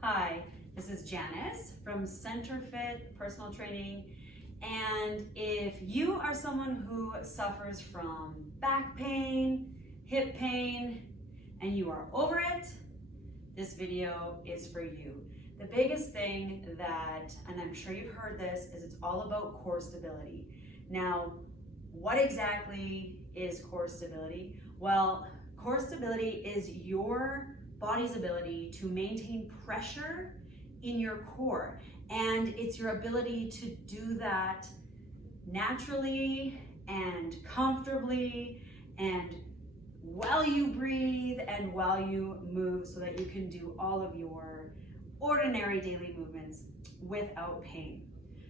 Hi, this is Janice from Center Fit Personal Training. And if you are someone who suffers from back pain, hip pain, and you are over it, this video is for you. The biggest thing that, and I'm sure you've heard this, is it's all about core stability. Now, what exactly is core stability? Well, core stability is your body's ability to maintain pressure in your core, and it's your ability to do that naturally and comfortably and while you breathe and while you move, so that you can do all of your ordinary daily movements without pain.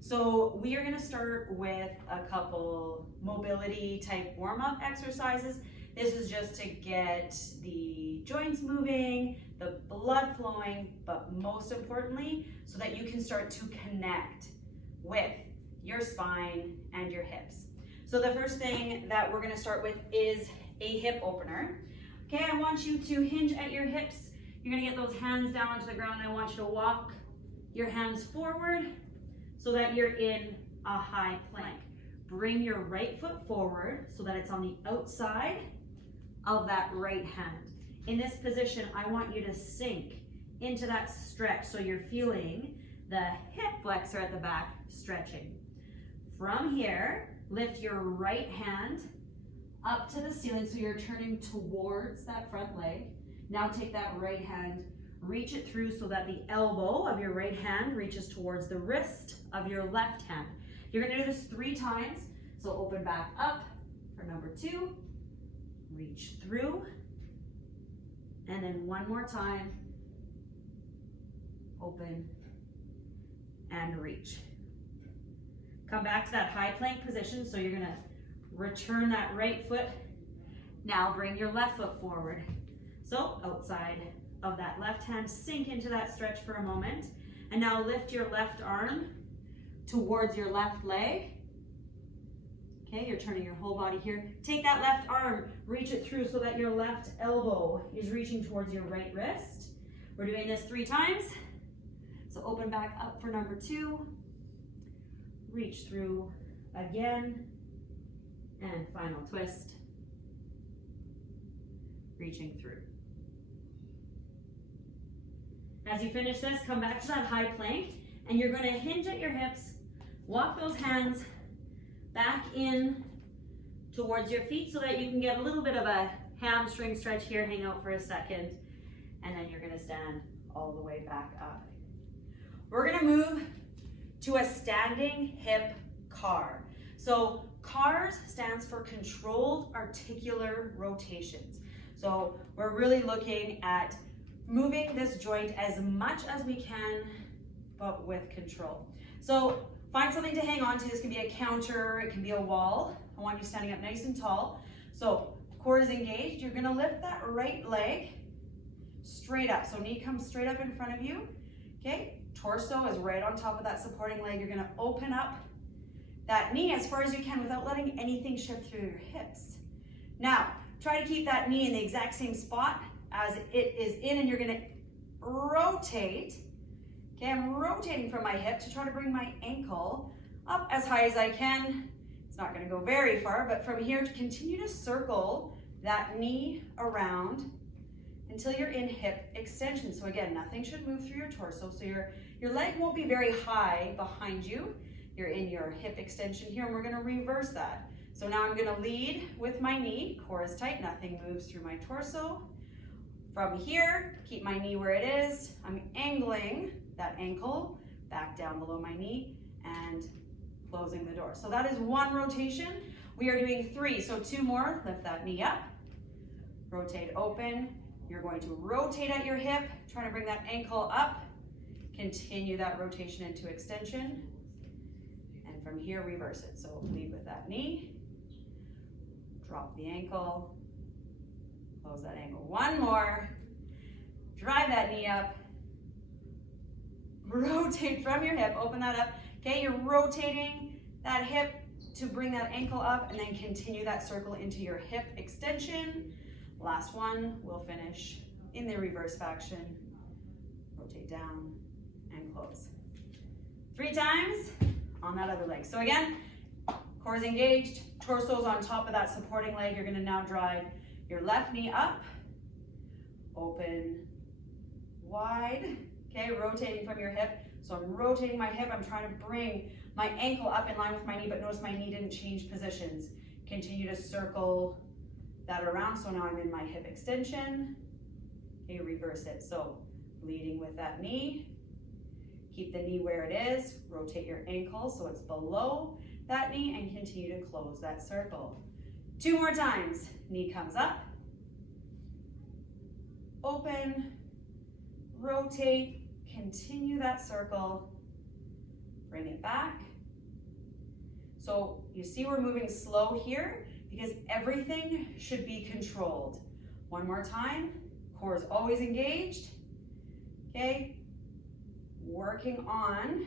So we are going to start with a couple mobility type warm-up exercises. This is just to get the joints moving, the blood flowing, but most importantly, so that you can start to connect with your spine and your hips. So the first thing that we're going to start with is a hip opener. Okay, I want you to hinge at your hips. You're going to get those hands down onto the ground, and I want you to walk your hands forward so that you're in a high plank. Bring your right foot forward so that it's on the outside of that right hand. In this position, I want you to sink into that stretch, so you're feeling the hip flexor at the back stretching. From here, lift your right hand up to the ceiling, so you're turning towards that front leg. Now take that right hand, reach it through so that the elbow of your right hand reaches towards the wrist of your left hand. You're going to do this 3 times. So open back up for number 2, reach through, and then one more time, open and reach. Come back to that high plank position, so you're going to return that right foot. Now bring your left foot forward. So outside of that left hand, sink into that stretch for a moment, and now lift your left arm towards your left leg. Okay, you're turning your whole body here. Take that left arm, reach it through so that your left elbow is reaching towards your right wrist. We're doing this 3 times. So open back up for number 2, reach through again, and final twist, reaching through. As you finish this, come back to that high plank, and you're going to hinge at your hips, walk those hands back in towards your feet so that you can get a little bit of a hamstring stretch here, hang out for a second, and then you're going to stand all the way back up. We're going to move to a standing hip CAR. So CARs stands for controlled articular rotations. So we're really looking at moving this joint as much as we can, but with control. So find something to hang on to. This can be a counter, it can be a wall. I want you standing up nice and tall. So core is engaged. You're going to lift that right leg straight up. So knee comes straight up in front of you. Okay, torso is right on top of that supporting leg. You're going to open up that knee as far as you can without letting anything shift through your hips. Now, try to keep that knee in the exact same spot as it is in, and you're going to rotate. Okay, I'm rotating from my hip to try to bring my ankle up as high as I can. It's not going to go very far, but from here to continue to circle that knee around until you're in hip extension. So again, nothing should move through your torso, so your leg won't be very high behind you. You're in your hip extension here, and we're going to reverse that. So now I'm going to lead with my knee, core is tight, nothing moves through my torso. From here, keep my knee where it is. I'm angling that ankle back down below my knee and closing the door. So that is 1 rotation. We are doing 3, so 2 more. Lift that knee up, rotate open. You're going to rotate at your hip, trying to bring that ankle up. Continue that rotation into extension. And from here, reverse it. So lead with that knee, drop the ankle, close that ankle. 1 more, drive that knee up, rotate from your hip, open that up. Okay, you're rotating that hip to bring that ankle up, and then continue that circle into your hip extension. Last one, we'll finish in the reverse faction. rotate down and close. 3 times on that other leg. So again, core is engaged, torso's on top of that supporting leg. You're gonna now drive your left knee up, open, wide, okay, rotating from your hip. So I'm rotating my hip, I'm trying to bring my ankle up in line with my knee, but notice my knee didn't change positions. Continue to circle that around, so now I'm in my hip extension. Okay, reverse it. So leading with that knee, keep the knee where it is, rotate your ankle so it's below that knee, and continue to close that circle. 2 more times. Knee comes up, open, rotate, continue that circle, bring it back. So you see we're moving slow here because everything should be controlled. 1 more time, core is always engaged, okay? Working on,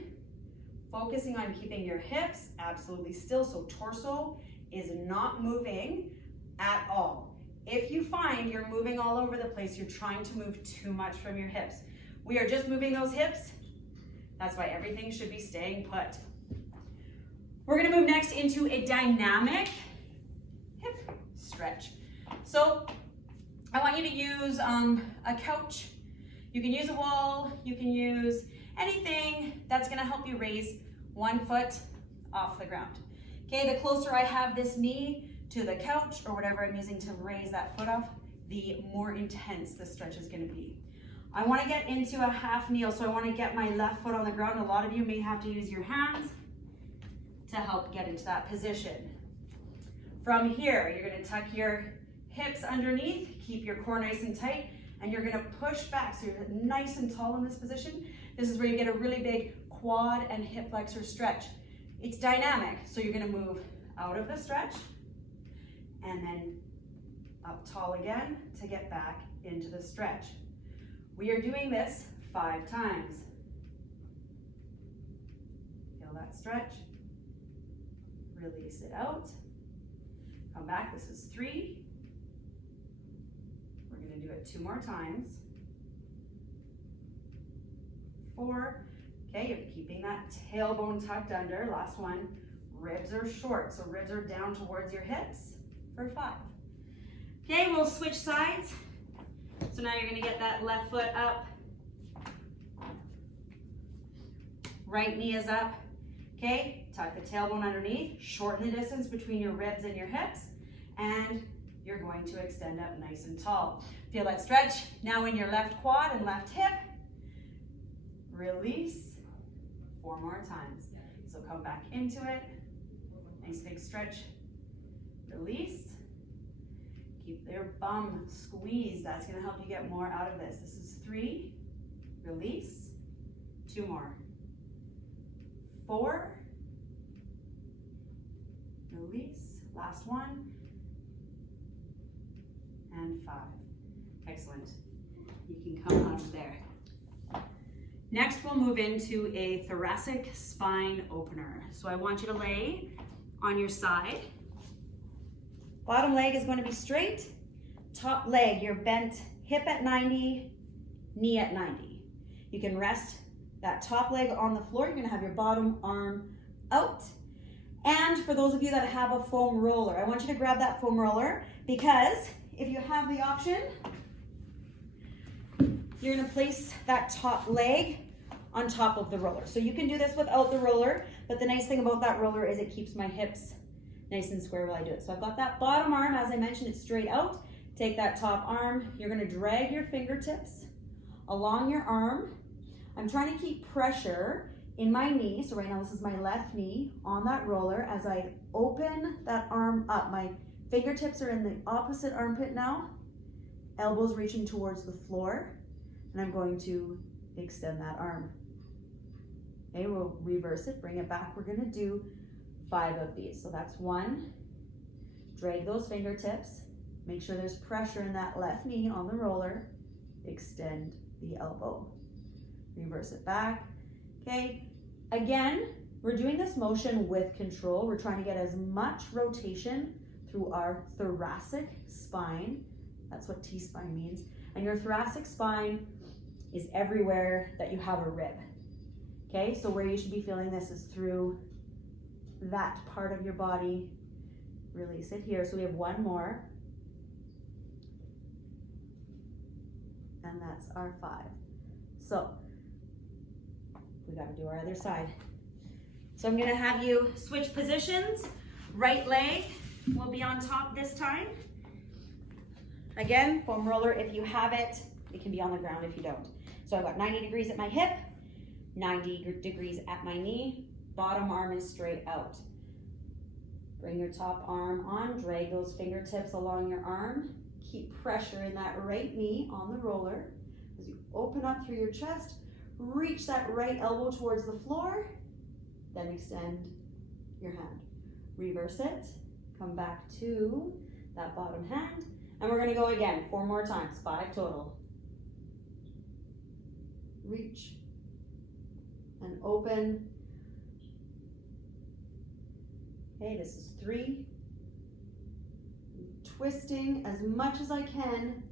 focusing on keeping your hips absolutely still, so torso is not moving at all. If you find you're moving all over the place, you're trying to move too much from your hips. We are just moving those hips. That's why everything should be staying put. We're gonna move next into a dynamic hip stretch. So I want you to use a couch. You can use a wall, you can use anything that's gonna help you raise 1 foot off the ground. Okay, the closer I have this knee to the couch or whatever I'm using to raise that foot off, the more intense the stretch is gonna be. I wanna get into a half kneel, so I wanna get my left foot on the ground. A lot of you may have to use your hands to help get into that position. From here, you're gonna tuck your hips underneath, keep your core nice and tight, and you're gonna push back so you're nice and tall in this position. This is where you get a really big quad and hip flexor stretch. It's dynamic, so you're gonna move out of the stretch and then up tall again to get back into the stretch. We are doing this 5 times. Feel that stretch. Release it out. Come back, this is 3. We're gonna do it 2 more times. 4. Okay, you're keeping that tailbone tucked under. Last one, ribs are short, so ribs are down towards your hips for 5. Okay, we'll switch sides. So now you're gonna get that left foot up. Right knee is up. Okay, tuck the tailbone underneath, shorten the distance between your ribs and your hips, and you're going to extend up nice and tall. Feel that stretch now in your left quad and left hip. Release. 4 more times. So come back into it. Nice big stretch. Release. Keep your bum squeezed. That's gonna help you get more out of this. This is 3. Release. 2 more. 4. Release. Last one. And 5. Excellent. You can come out of there. Next, we'll move into a thoracic spine opener. So I want you to lay on your side. Bottom leg is going to be straight. Top leg, you're bent hip at 90, knee at 90. You can rest that top leg on the floor. You're going to have your bottom arm out. And for those of you that have a foam roller, I want you to grab that foam roller, because if you have the option, you're going to place that top leg on top of the roller. So you can do this without the roller, but the nice thing about that roller is it keeps my hips nice and square while I do it. So I've got that bottom arm, as I mentioned, it's straight out. Take that top arm, you're gonna drag your fingertips along your arm. I'm trying to keep pressure in my knee. So right now this is my left knee on that roller. As I open that arm up, my fingertips are in the opposite armpit now, elbows reaching towards the floor, and I'm going to extend that arm. Okay, we'll reverse it, bring it back. We're gonna do 5 of these. So that's 1. Drag those fingertips. Make sure there's pressure in that left knee on the roller. Extend the elbow. Reverse it back. Okay, again, we're doing this motion with control. We're trying to get as much rotation through our thoracic spine. That's what T-spine means. And your thoracic spine is everywhere that you have a rib. Okay, so where you should be feeling this is through that part of your body. Release it here. So we have one more. And that's our 5. So we got to do our other side. So I'm going to have you switch positions. Right leg will be on top this time. Again, foam roller if you have it. It can be on the ground if you don't. So I've got 90 degrees at my hip, 90 degrees at my knee. Bottom arm is straight out. Bring your top arm on, drag those fingertips along your arm. Keep pressure in that right knee on the roller. As you open up through your chest, reach that right elbow towards the floor, then extend your hand. Reverse it, come back to that bottom hand, and we're gonna go again 4 more times, 5 total. Reach and open. Okay, this is 3. Twisting as much as I can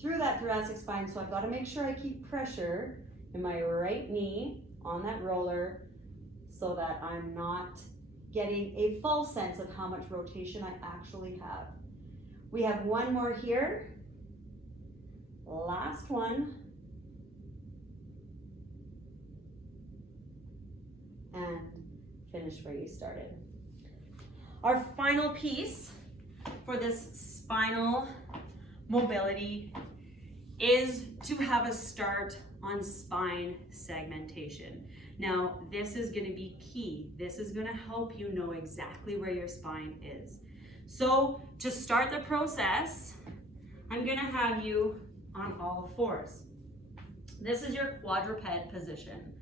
through that thoracic spine, so I've got to make sure I keep pressure in my right knee on that roller so that I'm not getting a full sense of how much rotation I actually have. We have 1 more here. Last one. And finish where you started. Our final piece for this spinal mobility is to have a start on spine segmentation. Now, this is going to be key. This is going to help you know exactly where your spine is. So to start the process, I'm going to have you on all 4s. This is your quadruped position.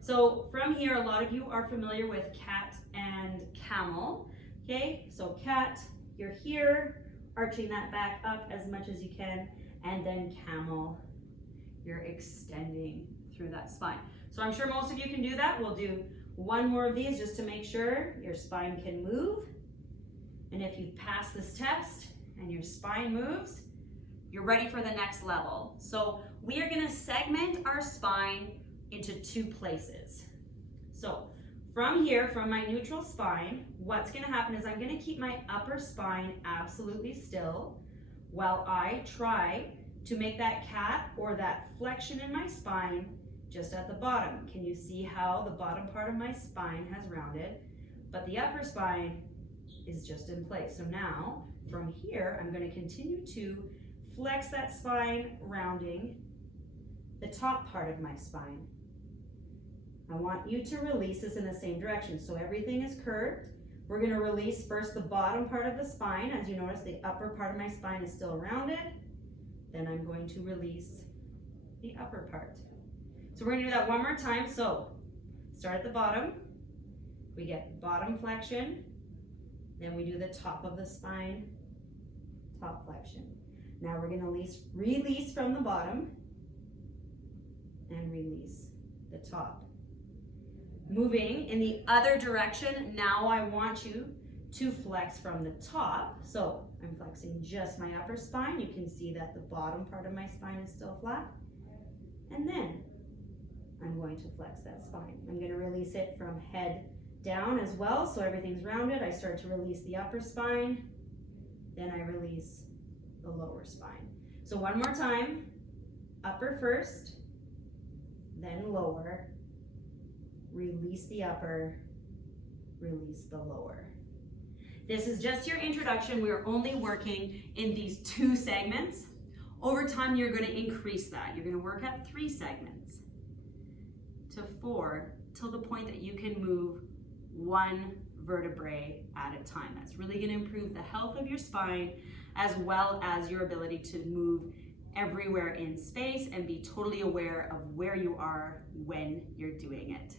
So from here, a lot of you are familiar with cat and camel. Okay, so cat, you're here, arching that back up as much as you can, and then camel, you're extending through that spine. So I'm sure most of you can do that. We'll do 1 more of these just to make sure your spine can move. And if you pass this test and your spine moves, you're ready for the next level. So we are going to segment our spine into 2 places. So from here, from my neutral spine, what's going to happen is I'm going to keep my upper spine absolutely still while I try to make that cat or that flexion in my spine just at the bottom. Can you see how the bottom part of my spine has rounded, but the upper spine is just in place? So now from here, I'm going to continue to flex that spine, rounding the top part of my spine. I want you to release this in the same direction. So everything is curved. We're going to release first the bottom part of the spine. As you notice, the upper part of my spine is still rounded. Then I'm going to release the upper part. So we're going to do that 1 more time. So start at the bottom. We get bottom flexion. Then we do the top of the spine, top flexion. Now we're going to release from the bottom and release the top. Moving in the other direction, now I want you to flex from the top. So I'm flexing just my upper spine. You can see that the bottom part of my spine is still flat. And then I'm going to flex that spine. I'm going to release it from head down as well, so everything's rounded. I start to release the upper spine, then I release the lower spine. So 1 more time, upper first, then lower. Release the upper, release the lower. This is just your introduction. We're only working in these 2 segments. Over time, you're going to increase that. You're going to work at 3 segments to 4 till the point that you can move 1 vertebrae at a time. That's really going to improve the health of your spine as well as your ability to move everywhere in space and be totally aware of where you are when you're doing it.